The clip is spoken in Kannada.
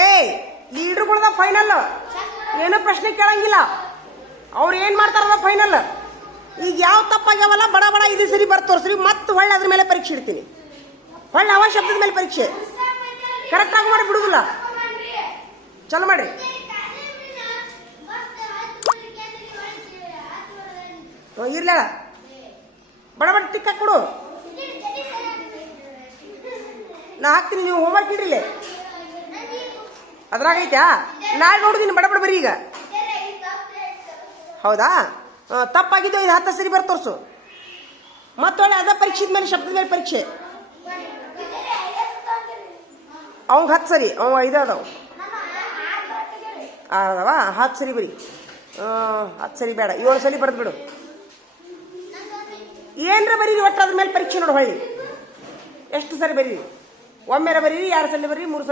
ಏಯ್ ಲೀಡರ್ಗಳದ ಫೈನಲ್, ಏನೋ ಪ್ರಶ್ನೆ ಕೇಳಂಗಿಲ್ಲ. ಅವ್ರು ಏನ್ ಮಾಡ್ತಾರದ ಫೈನಲ್. ಈಗ ಯಾವ ತಪ್ಪಾಗ್ಯಾವಲ್ಲ ಬಡ ಬಡ ಇದು ಸರಿ ತೋರಿಸ್ರಿ, ಮತ್ತೆ ಹೊಳ್ಳೆ ಅದ್ರ ಮೇಲೆ ಪರೀಕ್ಷೆ ಇಡ್ತೀನಿ. ಹೊಳ್ಳೆ ಅವ ಶಬ್ದದ ಮೇಲೆ ಪರೀಕ್ಷೆ ಕರೆಕ್ಟ್ ಆಗಿ ಮಾಡಿ ಬಿಡುದಿಲ್ಲ. ಚಲೋ ಮಾಡ್ರಿ. ಇರ್ಲ ಬಡ ಬಡ ಟಿಕ್ ಹಾಕ್ಬಿಡು. ನಾ ಹಾಕ್ತೀನಿ, ನೀವು ಹೋಮ್ವರ್ಕ್ ಇಡ್ರಿಲ್ಲ. ಅದ್ರಾಗೈತ್ಯಾ? ನಾಳೆ ನೋಡುದೀನಿ, ಬಡ ಬಡ ಬರೀ. ಈಗ ಹೌದಾ? ತಪ್ಪಾಗಿದ್ದು ಇದು 10 ಸರಿ ತೋರ್ಸು. ಮತ್ತೊಳ್ಳೆ ಅದ ಪರೀಕ್ಷೆ ಮೇಲೆ ಶಬ್ದದ ಮೇಲೆ ಪರೀಕ್ಷೆ. ಅವಂಗ 10 ಸರಿ, ಅವ 5 ಅದಾವ. ಅದಾವ 10 ಸರಿ ಬರೀ. 10 ಸರಿ ಬೇಡ, 7 ಸರಿ ಬರೆದು ಬಿಡು. ಏನ್ರ ಬರೀರಿ, ಒಟ್ಟು ಅದ್ರ ಮೇಲೆ ಪರೀಕ್ಷೆ ನೋಡು. ಹೊಳ್ಳಿ ಎಷ್ಟು ಸರಿ ಬರೀರಿ. ಒಮ್ಮೆರ ಬರೀರಿ, 2 ಸಲ ಬರೀರಿ, 3 ಸಲ